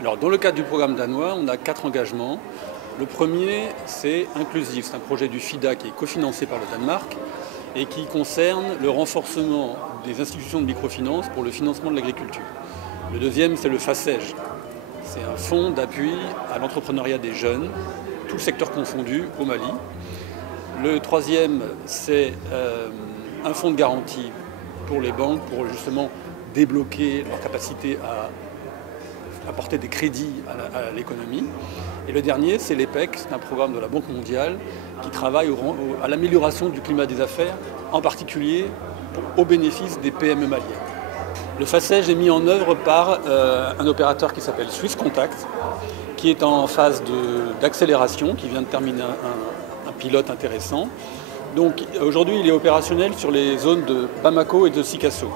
Alors, dans le cadre du programme danois, on a 4 engagements. Le premier, c'est inclusif. C'est un projet du FIDA qui est cofinancé par le Danemark et qui concerne le renforcement des institutions de microfinance pour le financement de l'agriculture. Le deuxième, c'est le FACEJ. C'est un fonds d'appui à l'entrepreneuriat des jeunes, tout secteur confondu, au Mali. Le troisième, c'est un fonds de garantie pour les banques, pour justement débloquer leur capacité à apporter des crédits à l'économie. Et le dernier, c'est l'EPEC, c'est un programme de la Banque mondiale qui travaille à l'amélioration du climat des affaires, en particulier au bénéfice des PME maliennes. Le FACEJ est mis en œuvre par un opérateur qui s'appelle Swisscontact, qui est en phase d'accélération, qui vient de terminer un pilote intéressant. Donc aujourd'hui, il est opérationnel sur les zones de Bamako et de Sikasso.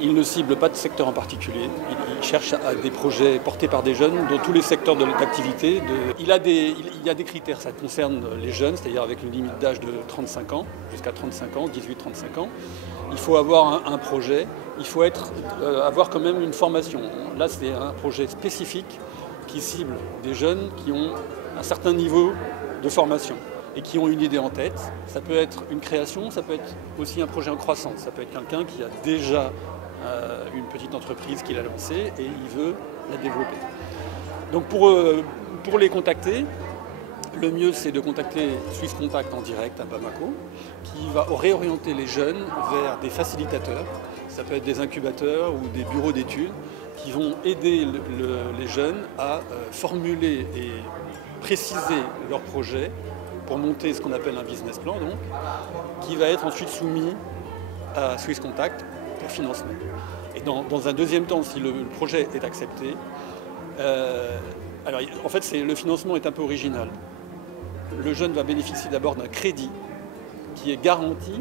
Il ne cible pas de secteur en particulier. Il cherche à des projets portés par des jeunes dans tous les secteurs d'activité. Il y a des critères, ça concerne les jeunes, c'est-à-dire avec une limite d'âge de 35 ans, jusqu'à 35 ans, 18-35 ans. Il faut avoir un projet, il faut avoir quand même une formation. Là, c'est un projet spécifique qui cible des jeunes qui ont un certain niveau de formation et qui ont une idée en tête. Ça peut être une création, ça peut être aussi un projet en croissance. Ça peut être quelqu'un qui a déjà une petite entreprise qu'il a lancée et il veut la développer. Donc pour les contacter, le mieux c'est de contacter Swisscontact en direct à Bamako, qui va réorienter les jeunes vers des facilitateurs. Ça peut être des incubateurs ou des bureaux d'études qui vont aider les jeunes à formuler et préciser leur projet pour monter ce qu'on appelle un business plan, donc, qui va être ensuite soumis à Swisscontact pour financement. Et dans un deuxième temps, si le projet est accepté, alors en fait le financement est un peu original. Le jeune va bénéficier d'abord d'un crédit qui est garanti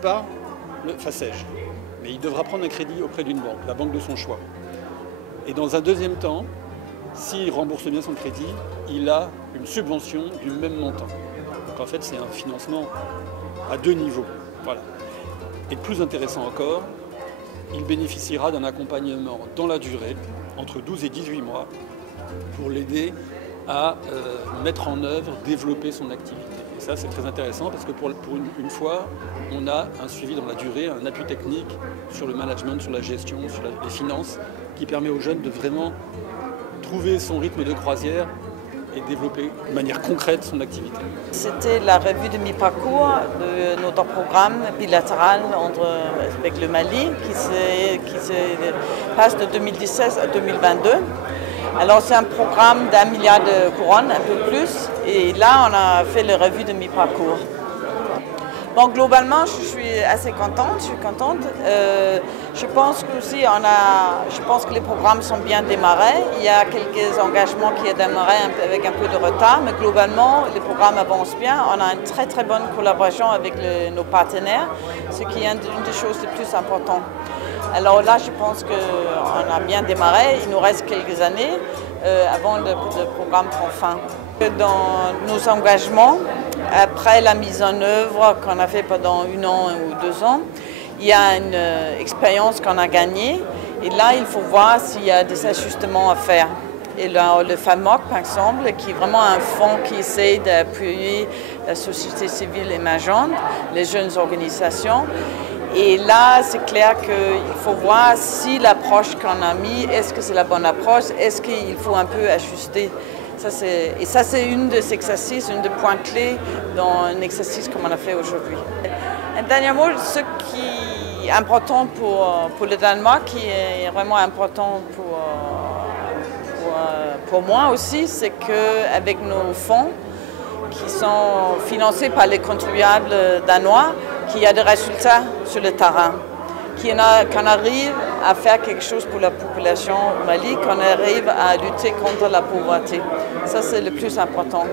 par le FACEJ. Mais il devra prendre un crédit auprès d'une banque, la banque de son choix. Et dans un deuxième temps, s'il rembourse bien son crédit, il a une subvention du même montant. Donc en fait, c'est un financement à 2 niveaux. Voilà. Et plus intéressant encore, il bénéficiera d'un accompagnement dans la durée, entre 12 et 18 mois, pour l'aider à mettre en œuvre, développer son activité. Et ça, c'est très intéressant parce que pour une fois, on a un suivi dans la durée, un appui technique sur le management, sur la gestion, sur les finances, qui permet aux jeunes de vraiment trouver son rythme de croisière et développer de manière concrète son activité. C'était la revue de mi-parcours de notre programme bilatéral avec le Mali qui se passe de 2017 à 2022. Alors c'est un programme d'1 milliard de couronnes, un peu plus, et là on a fait la revue de mi-parcours. Bon, globalement, je suis assez contente. Je pense que les programmes sont bien démarrés. Il y a quelques engagements qui ont démarré avec un peu de retard, mais globalement, les programmes avancent bien. On a une très très bonne collaboration avec nos partenaires, ce qui est une des choses les plus importantes. Alors là, je pense qu'on a bien démarré. Il nous reste quelques années avant le programme prend fin. Dans nos engagements, après la mise en œuvre qu'on a fait pendant 1 an ou 2 ans, il y a une expérience qu'on a gagnée et là il faut voir s'il y a des ajustements à faire. Et là, le FAMOC par exemple, qui est vraiment un fonds qui essaie d'appuyer la société civile émergente, les jeunes organisations. Et là, c'est clair qu'il faut voir si l'approche qu'on a mise, est-ce que c'est la bonne approche, est-ce qu'il faut un peu ajuster. Ça, c'est une des exercices, un des points clés dans un exercice comme on a fait aujourd'hui. Un dernier mot, ce qui est important pour le Danemark, qui est vraiment important pour moi aussi, c'est qu'avec nos fonds qui sont financés par les contribuables danois, qu'il y a des résultats sur le terrain. Qu'on arrive à faire quelque chose pour la population au Mali, qu'on arrive à lutter contre la pauvreté. Ça, c'est le plus important.